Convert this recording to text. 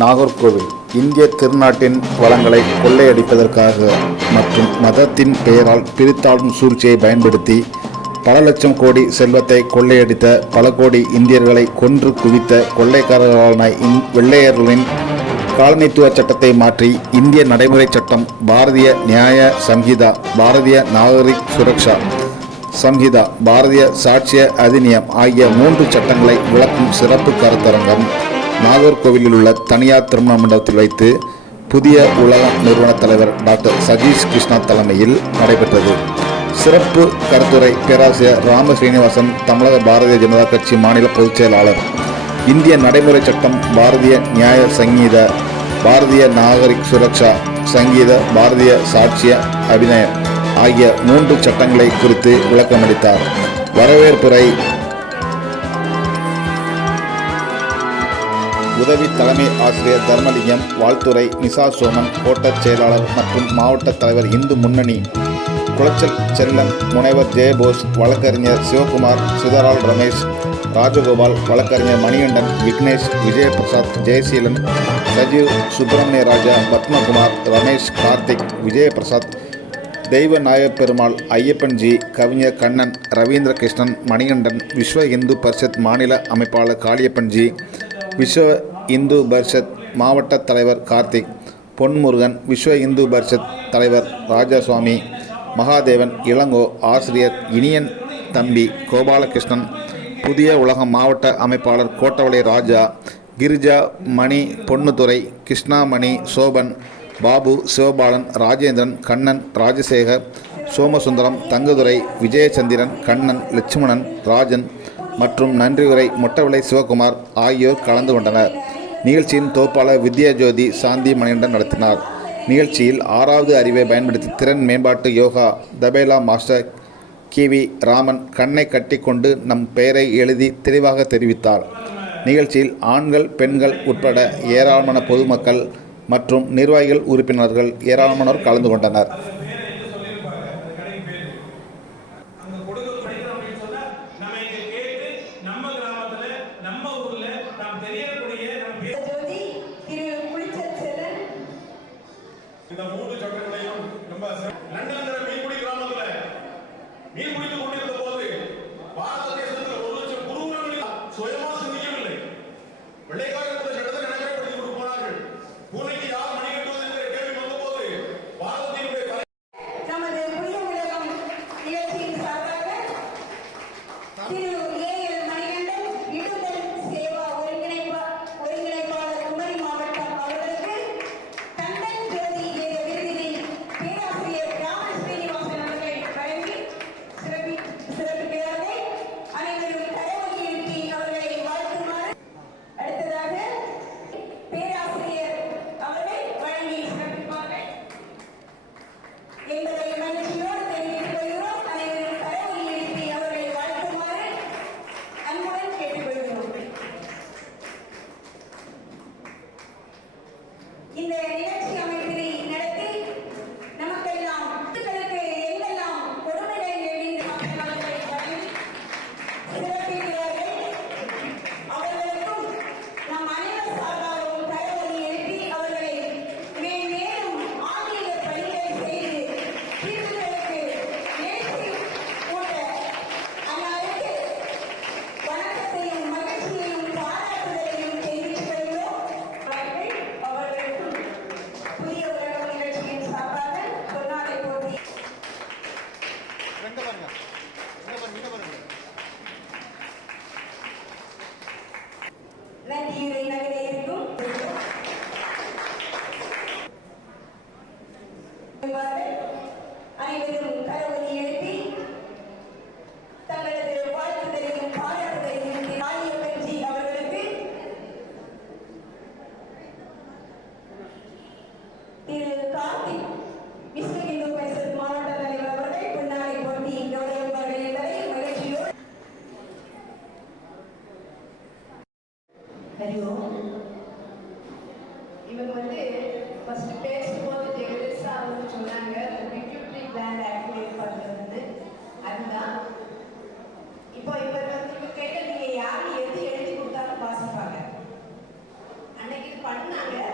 நாகர்கோவில் இந்திய திருநாட்டின் வளங்களை கொள்ளையடிப்பதற்காக மற்றும் மதத்தின் பெயரால் பிரித்தாளும் சூழ்ச்சியை பயன்படுத்தி பல லட்சம் கோடி செல்வத்தை கொள்ளையடித்த பல கோடி இந்தியர்களை கொன்று குவித்த கொள்ளைக்காரர்களான வெள்ளையர்களின் காலனித்துவ சட்டத்தை மாற்றி இந்திய நடைமுறை சட்டம், பாரதிய நியாய சம்ஹிதா, பாரதிய நாகரிக் சுரக்ஷா சம்ஹிதா, பாரதிய சாட்சிய அதிநியம் ஆகிய 3 சட்டங்களை விளக்கும் சிறப்பு கருத்தரங்கம் நாகர்கோவிலில் உள்ள தனியார் திருமண மண்டபத்தில் வைத்து புதிய உலகம் நிறுவன தலைவர் டாக்டர் சதீஷ் கிருஷ்ணா தலைமையில் நடைபெற்றது. சிறப்பு கருத்துரை பேராசிரியர் ராம ஸ்ரீனிவாசன், தமிழக பாரதிய ஜனதா கட்சி மாநில பொதுச் செயலாளர். இந்திய நடைமுறை சட்டம், பாரதிய நியாய சங்கீத, பாரதிய நாகரிக் சுரக்ஷா சங்கீத, பாரதிய சாட்சிய அபிநயம் ஆகிய 3 சட்டங்களை குறித்து விளக்கமளித்தார். வரவேற்புரை உதவி தலைமை ஆசிரியர் தர்மலிங்கம், வாழ்த்துறை நிசா சோமன், கோட்டச் செயலாளர் மற்றும் மாவட்ட தலைவர் இந்து முன்னணி குளச்சல் செல்லம், முனைவர் ஜெயபோஸ், வழக்கறிஞர் சிவகுமார், சிதரால் ரமேஷ், ராஜகோபால், வழக்கறிஞர் மணிகண்டன், விக்னேஷ், விஜயபிரசாத், ஜெயசீலன், சஜீவ், சுப்பிரமணிய ராஜா, பத்மகுமார், ரமேஷ், கார்த்திக், விஜயபிரசாத், தெய்வ நாயகப் பெருமாள், ஐயப்பன்ஜி, கவிஞர் கண்ணன், ரவீந்திர கிருஷ்ணன், மணிகண்டன், விஸ்வ இந்து பரிஷத் மாநில அமைப்பாளர் காளியப்பன்ஜி, விஸ்வ இந்து பரிஷத் மாவட்ட தலைவர் கார்த்திக், பொன்முருகன், விஸ்வ இந்து பரிஷத் தலைவர் ராஜாசுவாமி, மகாதேவன், இளங்கோ, ஆசிரியர் இனியன் தம்பி, கோபாலகிருஷ்ணன், புதிய உலகம் மாவட்ட அமைப்பாளர் கோட்டவளை ராஜா, கிரிஜா, மணி, பொன்னுத்துறை, கிருஷ்ணாமணி, சோபன், பாபு, சிவபாலன், ராஜேந்திரன், கண்ணன், ராஜசேகர், சோமசுந்தரம், தங்கதுரை, விஜயச்சந்திரன், கண்ணன், லட்சுமணன், ராஜன் மற்றும் நன்றியுரை மொட்டவிளை சிவகுமார் ஆகியோர் கலந்து கொண்டனர். நிகழ்ச்சியின் தொகுப்பாளர் வித்யாஜோதி சாந்தி மணிகண்டன் நடத்தினார். நிகழ்ச்சியில் 6வது அறிவை பயன்படுத்தி திறன் மேம்பாட்டு யோகா தபேலா மாஸ்டர் கிவி ராமன் கண்ணை கட்டி கொண்டு நம் பெயரை எழுதி தெளிவாக தெரிவித்தார். நிகழ்ச்சியில் ஆண்கள், பெண்கள் உட்பட ஏராளமான பொதுமக்கள் மற்றும் நிர்வாகிகள், உறுப்பினர்கள் ஏராளமானோர் கலந்து கொண்டனர். இந்த 3 சட்டங்களையும் நம்ம லண்டன்ங்கிற மீன்பிடி கிராமத்துல மீன் பிடித்துக் கொண்டிருந்த போது பாரத தேசத்தில் 1 லட்சம் குருகுலங்களில் சுயமா சிந்திக்கவில்லை. வெள்ளைக்காரர்கள் சட்டத்தை நடைமுறைப்படுத்தி கொண்டு போனார்கள். பூனைக்கு யார் மணி கட்டுவது என்ற கேள்வி வந்த போது பாரதத்தினுடைய நமது புதிய உலகம் நிகழ்ச்சியின் சார்பாக திரு ஏ.எல். மணிகண்டன், விடுதல் சேவா ஒருங்கிணைப்பாளர் குமரி மாவட்டம் அவர்களுக்கு கண்ணன் ஜோதி என்ற விருதினை பேராசிரியர் ராம ஸ்ரீனிவாசன் அவர்களை வழங்கி சிறப்பிக்கிறார்கள். அனைவரும் கரவொலி எழுப்பி அவர்களை வாழ்த்துமாறு. அடுத்ததாக பேராசிரியர் அவர்கள் வழங்கி சிறப்பிப்பார்கள் என்பதை மகிழ்ச்சியோடு தெரிவித்துக் கொள்கிறோம். அனைவரும் கரவொலி எழுப்பி அவர்களை வாழ்த்துமாறு அன்புடன் கேட்டுக்கொள்கிறோம். இந்த நிகழ்ச்சி அமைப்பினை நடத்தி நமக்கெல்லாம் மக்களுக்கு எங்கெல்லாம் கொடுமைகள் எழுந்து அவர்களை வழங்கி சிறப்பிக்கிறார்கள். அவர்களுக்கும் நம் அனைவர் சார்பாகவும் கரவொலி எழுப்பி அவர்களை மேலும் ஆன்மீக பணிகளை செய்து தீர்வுகளுக்கு எழுச்சி கூட்ட அன்னாருக்கு வணக்கத்தையும் மகிழ்ச்சியையும் பாராட்டுதலையும் தெரிவித்துக் கொள்கிறோம். அவர்களுக்கும் புதிய உலகம் நிகழ்ச்சியின் சார்பாக பொன்னாடை போட்டி நன்றியுரை நகர இருக்கும் அனைவரும் கரவொலி எழுப்பி தங்களது வாழ்த்துதலையும் பாராட்டுதலையும் காளியப்பன்ஜி அவர்களுக்கு, திரு கார்த்திக், விஸ்வ இந்து பரிஷத் மாவட்ட தலைவர் அவர்கள் பொன்னாடை போட்டி கௌரவர்கள் என்பதை மகிழ்ச்சியோடு இவங்க ஃபர்ஸ்ட் பேசும்போது ஜெயலலிதா அவங்க சொன்னாங்க பிக்யூட்டரி பிளான் ஆக்டிவேட் பண்ணுறது. அதுதான் இப்போ இவர் கேட்ட நீங்கள் யார் எது எழுதி கொடுத்தாலும் வாசிப்பாங்க. அன்னைக்கு பண்ணாங்க.